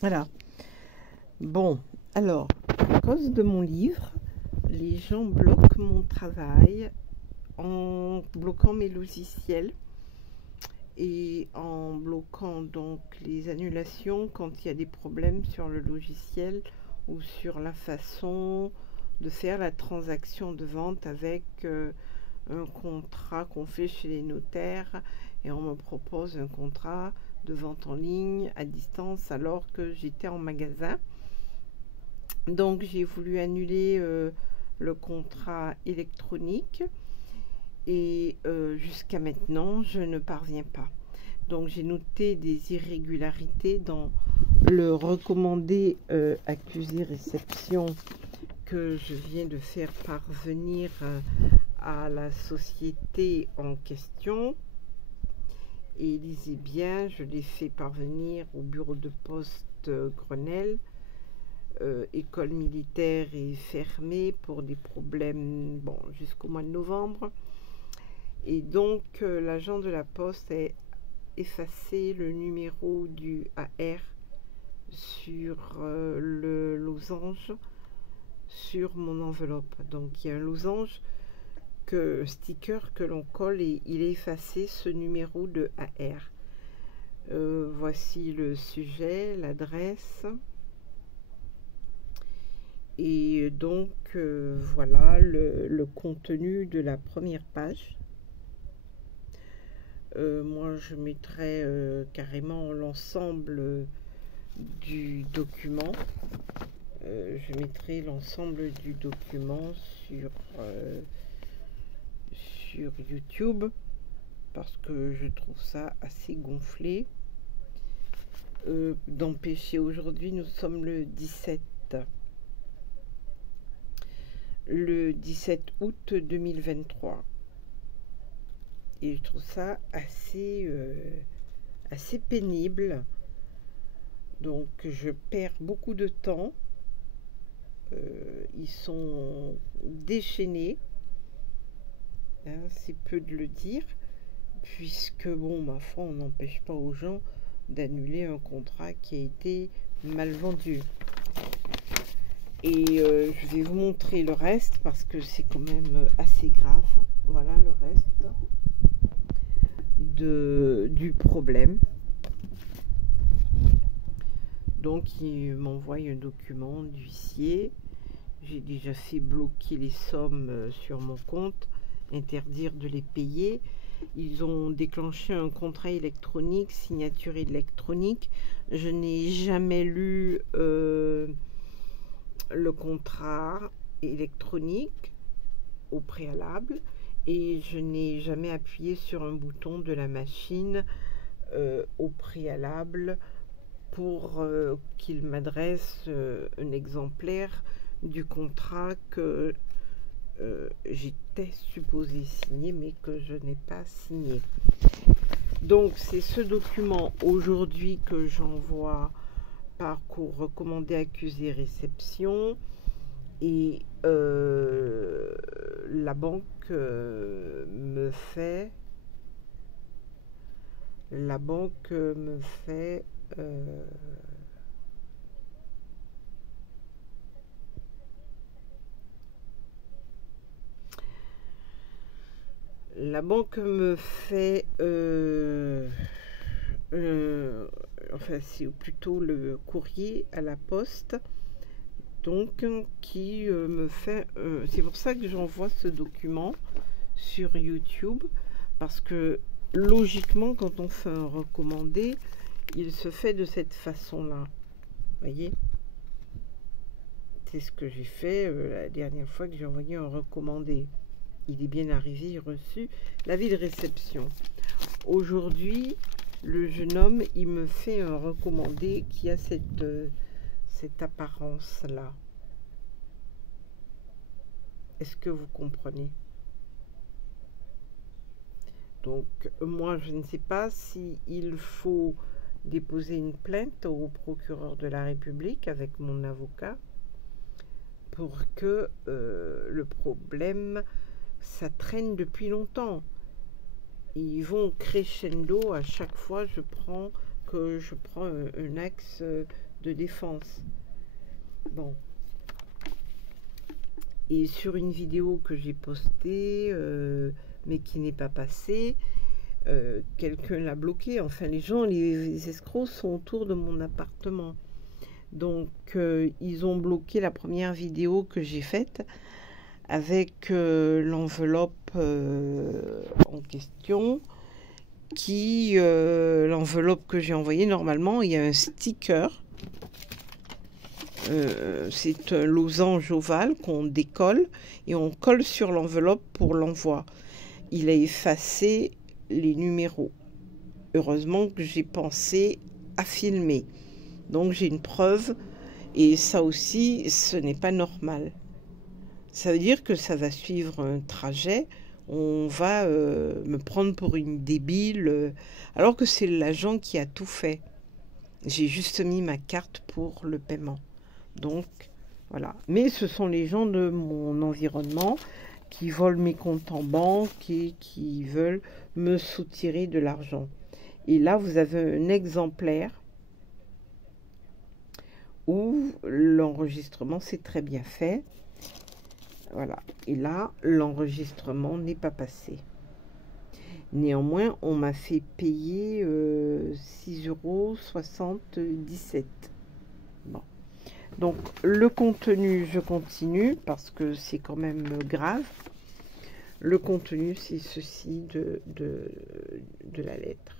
Voilà. Bon, alors, à cause de mon livre, les gens bloquent mon travail en bloquant mes logiciels et en bloquant donc les annulations quand il y a des problèmes sur le logiciel ou sur la façon de faire la transaction de vente avec un contrat qu'on fait chez les notaires et on me propose un contrat de vente en ligne à distance alors que j'étais en magasin. Donc j'ai voulu annuler le contrat électronique et jusqu'à maintenant je ne parviens pas. Donc j'ai noté des irrégularités dans le recommandé accusé réception que je viens de faire parvenir à la société en question. Et lisez bien, je l'ai fait parvenir au bureau de poste Grenelle. École militaire est fermée pour des problèmes jusqu'au mois de novembre. Et donc l'agent de la poste a effacé le numéro du AR sur le losange sur mon enveloppe. Donc il y a un losange sticker que l'on colle et il a effacé ce numéro de AR. Voici le sujet, l'adresse. Et donc voilà le contenu de la première page. Moi je mettrai carrément l'ensemble du document. Je mettrai l'ensemble du document sur YouTube parce que je trouve ça assez gonflé. D'empêcher aujourd'hui, nous sommes le 17 août 2023 et je trouve ça assez pénible. Donc je perds beaucoup de temps. Ils sont déchaînés, hein, c'est peu de le dire, puisque ma foi, on n'empêche pas aux gens d'annuler un contrat qui a été mal vendu. Et je vais vous montrer le reste parce que c'est quand même assez grave. Voilà le reste du problème. Donc il m'envoie un document d'huissier. J'ai déjà fait bloquer les sommes sur mon compte, interdire de les payer. Ils ont déclenché un contrat électronique, signature électronique. Je n'ai jamais lu le contrat électronique au préalable et je n'ai jamais appuyé sur un bouton de la machine au préalable pour qu'il m'adresse un exemplaire du contrat que j'étais supposée signer mais que je n'ai pas signé. Donc c'est ce document aujourd'hui que j'envoie par cours recommandé accusé réception et la banque me fait enfin c'est plutôt le courrier à la poste, donc qui me fait c'est pour ça que j'envoie ce document sur YouTube, parce que logiquement quand on fait un recommandé, il se fait de cette façon là, voyez. C'est ce que j'ai fait la dernière fois que j'ai envoyé un recommandé. Il est bien arrivé, reçu l'avis de réception. Aujourd'hui, le jeune homme, il me fait un recommandé qui a cette apparence-là. Est-ce que vous comprenez? Donc, moi, je ne sais pas s'il faut déposer une plainte au procureur de la République avec mon avocat pour que le problème, ça traîne depuis longtemps. Ils vont crescendo à chaque fois je prends un axe de défense. Bon. Et sur une vidéo que j'ai postée, mais qui n'est pas passée, quelqu'un l'a bloqué. Enfin, les escrocs sont autour de mon appartement. Donc, ils ont bloqué la première vidéo que j'ai faite avec l'enveloppe en question. L'enveloppe que j'ai envoyée, normalement, il y a un sticker. C'est un losange ovale qu'on décolle et on colle sur l'enveloppe pour l'envoi. Il a effacé les numéros. Heureusement que j'ai pensé à filmer. Donc j'ai une preuve, et ça aussi, ce n'est pas normal. Ça veut dire que ça va suivre un trajet. On va me prendre pour une débile, alors que c'est l'agent qui a tout fait. J'ai juste mis ma carte pour le paiement. Donc, voilà. Mais ce sont les gens de mon environnement qui volent mes comptes en banque et qui veulent me soutirer de l'argent. Et là, vous avez un exemplaire où l'enregistrement s'est très bien fait. Voilà. Et là, l'enregistrement n'est pas passé. Néanmoins, on m'a fait payer 6,77 €. Bon. Donc, le contenu, je continue parce que c'est quand même grave. Le contenu, c'est ceci de la lettre.